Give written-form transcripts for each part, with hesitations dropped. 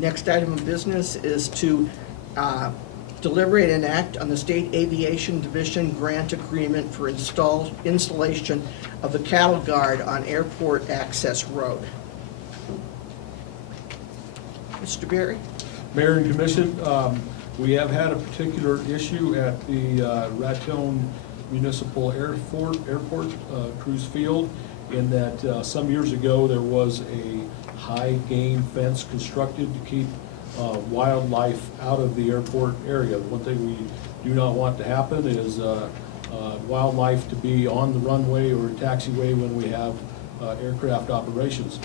Next item of business is to deliberate and act on the State Aviation Division grant agreement for installation of the cattle guard on Airport Access Road. Mr. Berry? Mayor and Commission, we have had a particular issue at the Raton Municipal Airport Cruise Field, in that some years ago there was a high gain fence constructed to keep wildlife out of the airport area. One thing we do not want to happen is wildlife to be on the runway or taxiway when we have aircraft operations.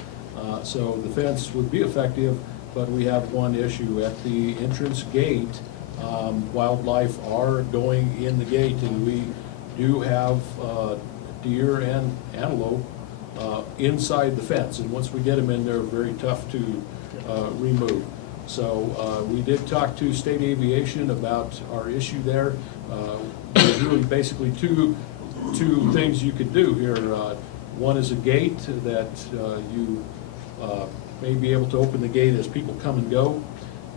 So the fence would be effective, but we have one issue at the entrance gate. Wildlife are going in the gate, and we do have deer and antelope inside the fence, and once we get them in, they're very tough to remove. So we did talk to State Aviation about our issue there. There's really basically two things you could do here. One is a gate that you may be able to open the gate as people come and go.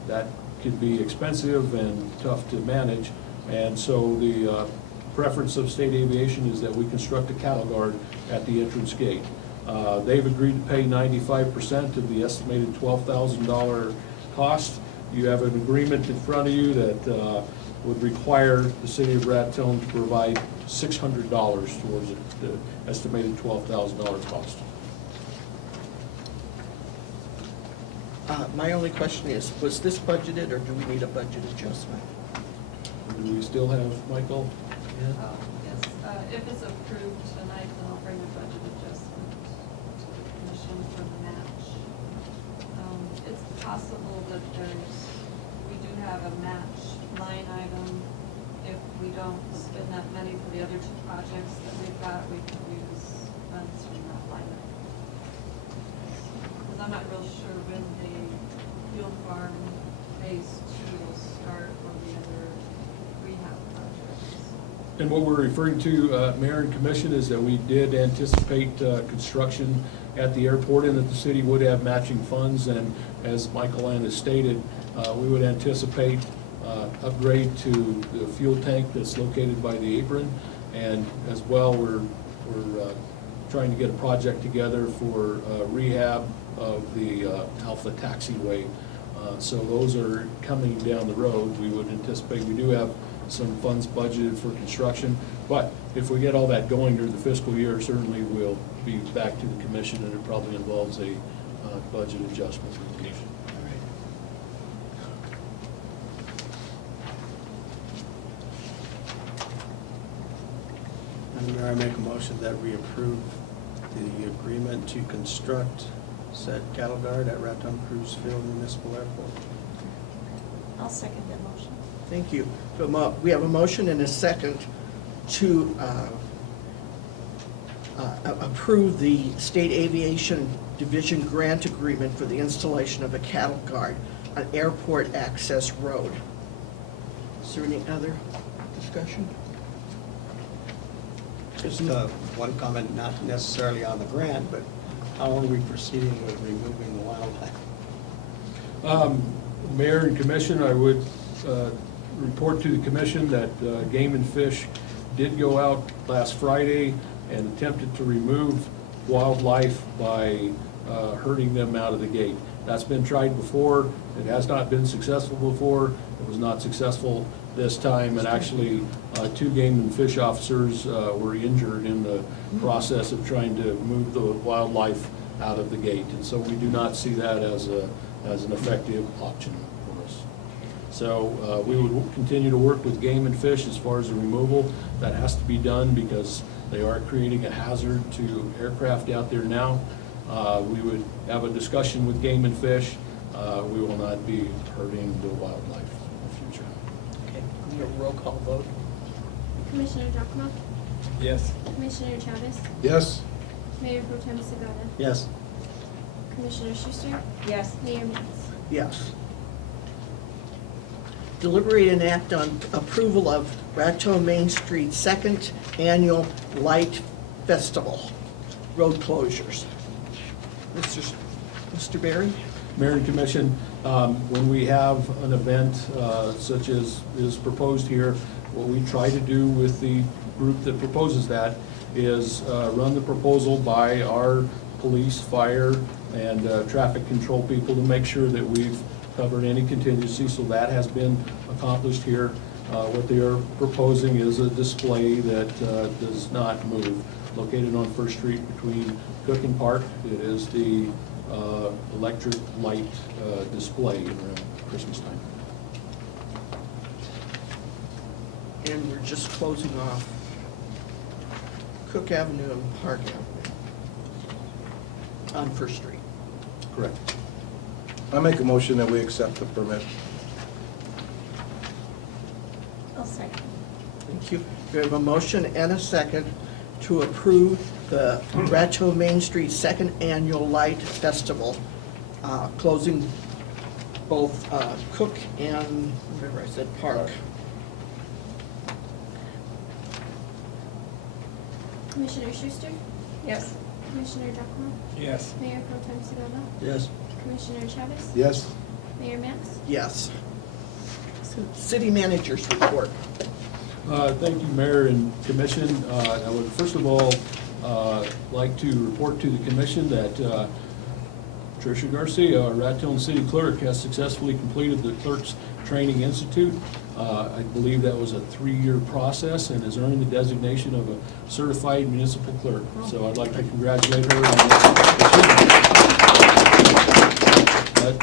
That could be expensive and tough to manage, and so the preference of State Aviation is that we construct a cattle guard at the entrance gate. They've agreed to pay 95% of the estimated $12,000 cost. You have an agreement in front of you that would require the city of Raton to provide $600 towards it, the estimated $12,000 cost. My only question is, was this budgeted, or do we need a budget adjustment? Do we still have Michael? Yes, if it's approved tonight, then I'll bring a budget adjustment to the commission for the match. It's possible that we do have a match line item. If we don't spend that money for the other two projects that we've got, we can use funds from that line item. Because I'm not real sure when the field farm phase 2 will start or the other rehab projects. And what we're referring to, Mayor and Commission, is that we did anticipate construction at the airport, and that the city would have matching funds. And as Michael Ann has stated, we would anticipate upgrade to the fuel tank that's located by the apron. And as well, we're trying to get a project together for rehab of the Alpha Taxiway. So those are coming down the road. We would anticipate, we do have some funds budgeted for construction, but if we get all that going during the fiscal year, certainly we'll be back to the commission, and it probably involves a budget adjustment for the commission. Madam Mayor, I make a motion that we approve the agreement to construct said cattle guard at Raton Cruise Field Municipal Airport. I'll second that motion. Thank you. So we have a motion and a second to approve the State Aviation Division grant agreement for the installation of a cattle guard on Airport Access Road. Is there any other discussion? Just one comment, not necessarily on the grant, but how are we proceeding with removing the wildlife? Mayor and Commission, I would report to the Commission that Game and Fish did go out last Friday and attempted to remove wildlife by herding them out of the gate. That's been tried before. It has not been successful before. It was not successful this time, and actually 2 Game and Fish officers were injured in the process of trying to move the wildlife out of the gate. And so we do not see that as an effective option for us. So we would continue to work with Game and Fish as far as the removal. That has to be done because they are creating a hazard to aircraft out there now. We would have a discussion with Game and Fish. We will not be hurting the wildlife in the future. Okay, we have a roll call vote. Commissioner Giacomo? Yes. Commissioner Chavez? Yes. Mayor Pro Tem Segata? Yes. Commissioner Schuster? Yes. Mayor Mintz? Yes. Deliberate and act on approval of Raton Main Street Second Annual Light Festival road closures. Mr. Berry? Mayor and Commission, when we have an event such as is proposed here, what we try to do with the group that proposes that is run the proposal by our police, fire, and traffic control people to make sure that we've covered any contingency, so that has been accomplished here. What they are proposing is a display that does not move, located on First Street between Cook and Park. It is the electric light display around Christmas time. And we're just closing off Cook Avenue and Park Avenue on First Street. Correct. I make a motion that we accept the permit. I'll second. Thank you. We have a motion and a second to approve the Raton Main Street Second Annual Light Festival, closing both Cook and, whatever I said, Park. Commissioner Schuster? Yes. Commissioner Duckman? Yes. Mayor Pro Tem Segola? Yes. Commissioner Chavez? Yes? Mayor Max? Yes. City Manager's report. Thank you, Mayor and Commission. I would first of all like to report to the Commission that Tricia Garcia, our Raton City Clerk, has successfully completed the Clerks Training Institute. I believe that was a 3-year process and has earned the designation of a certified municipal clerk. So I'd like to congratulate her on that.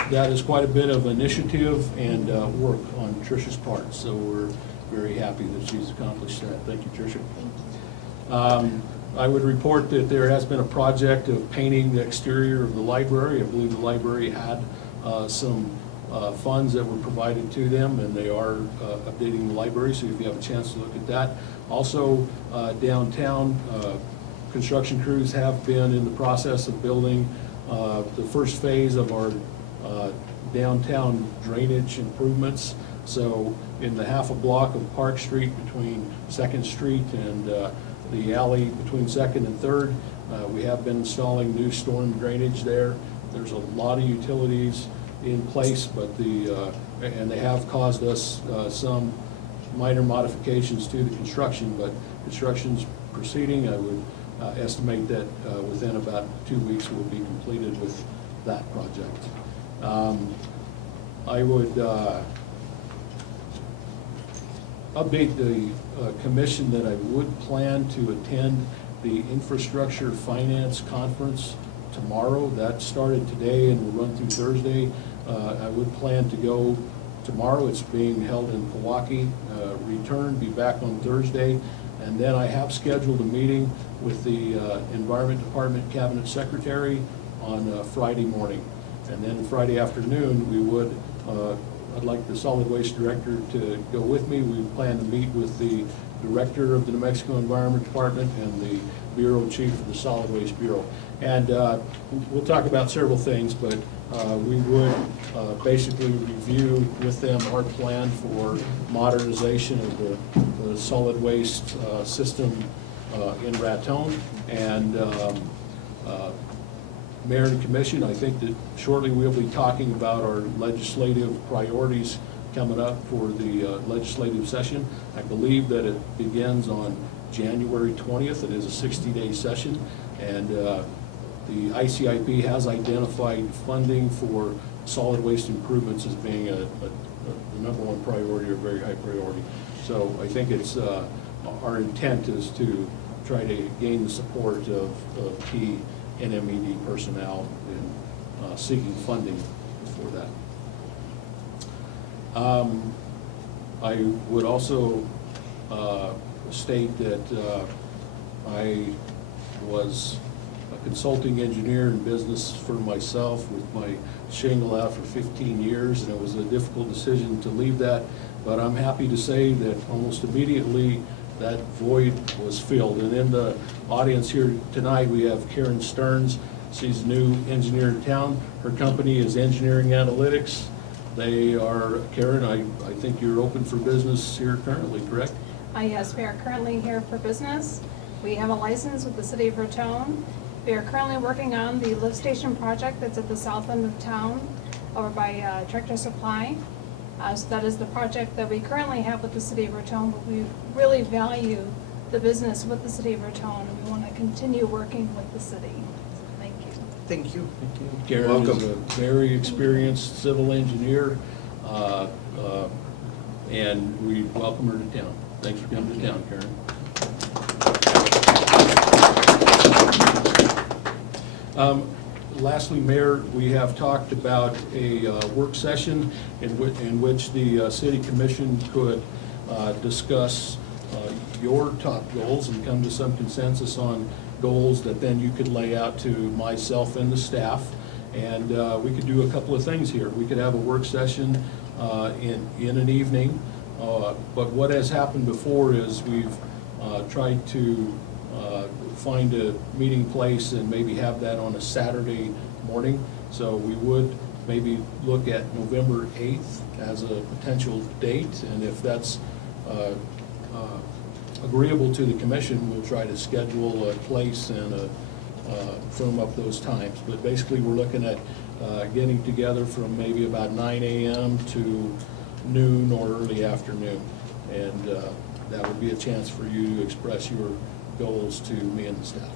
That is quite a bit of initiative and work on Tricia's part, so we're very happy that she's accomplished that. Thank you, Tricia. Thank you. I would report that there has been a project of painting the exterior of the library. I believe the library had some funds that were provided to them, and they are updating the library, so if you have a chance to look at that. Also, downtown, construction crews have been in the process of building the first phase of our downtown drainage improvements. So in the half a block of Park Street between 2nd Street and the alley between 2nd and 3rd, we have been installing new storm drainage there. There's a lot of utilities in place, but and they have caused us some minor modifications to the construction, but construction's proceeding. I would estimate that within about 2 weeks we'll be completed with that project. I would update the commission that I would plan to attend the Infrastructure Finance Conference tomorrow. That started today and will run through Thursday. I would plan to go tomorrow. It's being held in Pewaukee. Return, be back on Thursday. And then I have scheduled a meeting with the Environment Department Cabinet Secretary on Friday morning. And then Friday afternoon, we would, I'd like the Solid Waste Director to go with me. We plan to meet with the Director of the New Mexico Environment Department and the Bureau Chief of the Solid Waste Bureau. And we'll talk about several things, but we would basically review with them our plan for modernization of the solid waste system in Raton. And Mayor and Commission, I think that shortly we'll be talking about our legislative priorities coming up for the legislative session. I believe that it begins on January 20th. It is a 60-day session, and the ICIP has identified funding for solid waste improvements as being the #1 priority or very high priority. So I think it's our intent is to try to gain the support of key NMED personnel in seeking funding for that. I would also state that I was a consulting engineer in business for myself with my shingle out for 15 years, and it was a difficult decision to leave that, but I'm happy to say that almost immediately that void was filled. And in the audience here tonight, we have Karen Stearns. She's a new engineer in town. Her company is Engineering Analytics. They are, Karen, I think you're open for business here currently, correct? Yes, we are currently here for business. We have a license with the city of Raton. We are currently working on the lift station project that's at the south end of town. over by Tractor Supply. So that is the project that we currently have with the city of Raton, but we really value the business with the city of Raton, and we want to continue working with the city. So thank you. Thank you. Karen is Welcome. a very experienced civil engineer, and we welcome her to town. Thanks for coming to town, Karen. Lastly, Mayor, we have talked about a work session in which the city commission could discuss your top goals and come to some consensus on goals that then you could lay out to myself and the staff. And we could do a couple of things here. We could have a work session in an evening. But what has happened before is we've tried to find a meeting place and maybe have that on a Saturday morning. So we would maybe look at November 8th as a potential date, and if that's agreeable to the commission, we'll try to schedule a place and firm up those times. But basically, we're looking at getting together from maybe about 9 a.m. to noon or early afternoon. And that would be a chance for you to express your goals to me and the staff.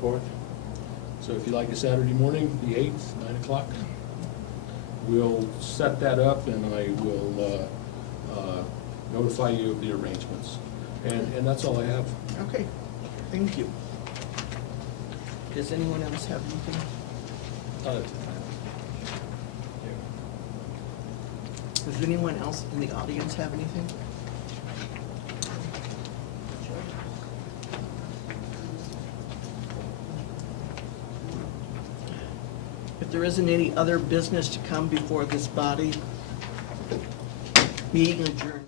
Fourth? So if you like a Saturday morning, the 8th, 9 o'clock, we'll set that up and I will notify you of the arrangements. And that's all I have. Okay, thank you. Does anyone else have anything? Does anyone else in the audience have anything? If there isn't any other business to come before this body, meeting adjourned.